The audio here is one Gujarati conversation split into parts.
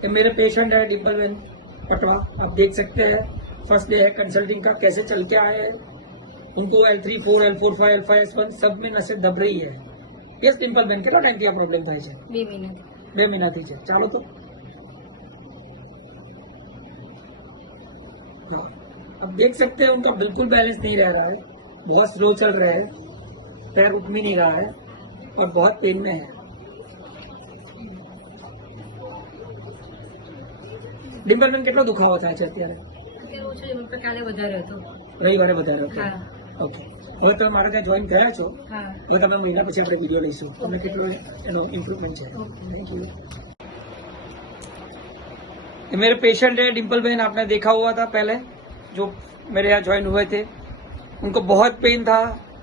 ये मेरे पेशेंट है डिम्पल बेन पटवा, आप देख सकते हैं फर्स्ट डे है कंसल्टिंग का, कैसे चल के आए हैं। उनको L3, 4, L4, 5, L5, S1 सब में नसें दब रही है। यस डिम्पल बेन, કેટલો ટાઈમ થી આ પ્રોબ્લેમ થાય છે? 2 મહિના 2 મહિનાથી છે। ચાલો તો हाँ, अब देख सकते हैं उनका बिल्कुल बैलेंस नहीं रह रहा है, बहुत स्लो चल रहा है, पैर उठ भी नहीं रहा है और बहुत पेन में है। डिम्पल बेन કેટલો દુખાવો થાય છે અત્યારે? અત્યારે ઓછો છે, કાલે વધારે હતો, રવિવારે વધારે હતો। હા ઓકે, હવે તમે મારા ત્યાં જોઈન કર્યા છો, હા હવે તમે મહિના પછી આપણે વિડીયો લઈશું, તમને કેટલો એનો ઇમ્પ્રુવમેન્ટ છે। Thank you. ये मेरे पेशेंट है डिम्पल बेन, आपने देखा हुआ था पहले जो मेरे यहाँ ज्वाइन हुए थे, उनको बहुत पेन था,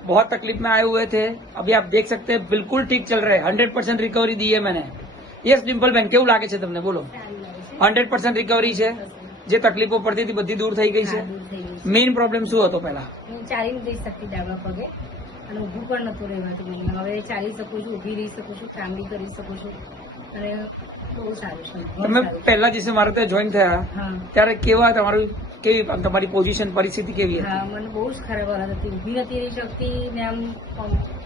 बहुत तकलीफ में आए हुए थे। अभी आप देख सकते हैं बिल्कुल ठीक चल रहे हैं, 100% रिकवरी दी है मैंने। यस डिम्पल बेन, કેવું લાગે છે તમને? બોલો। 100% રિકવરી છે, જે તકલીફો પડતી હતી બધી દૂર થઈ ગઈ છે। મેઇન પ્રોબ્લેમ શું હતો પહેલા? હું ચાલી નથી શકતી ડાબા પગે અને ઊભું પણ નતું રહેવાતું મને, હવે ચાલી શકું છું, ઊભી રહી શકું છું, કામ બી કરી શકું છું અને બહુ સારું છે। તમે પહેલા દિવસે મારા ત્યાં જોઈન થયા હા ત્યારે કેવા તમારું કેવી તમારી પોઝિશન પરિસ્થિતિ કેવી હતી? હા, મને બહુ જ ખરાબ હાલત હતી, ઊભી નથી રહી શકતી ને આમ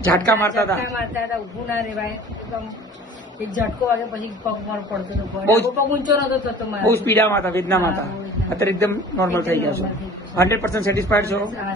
ઝાટકા મારતા હતા? ઝાટકા મારતા હતા, ઊભું ના રહેવાય, આમ એક ઝટકો વાગે પછી પગ મારો પડતો હતો, બહુ જ- પગ ઊંચો નતો થતો મારો। બહુ જ પીડામાં હતા, વેદનામાં હતા, હા, બહુ વેદના. અત્યારે એકદમ નોર્મલ થઈ ગયા છો? એકદમ normal થઈ ગયું. 100% સેટિસ્ફાઈડ છો? હા,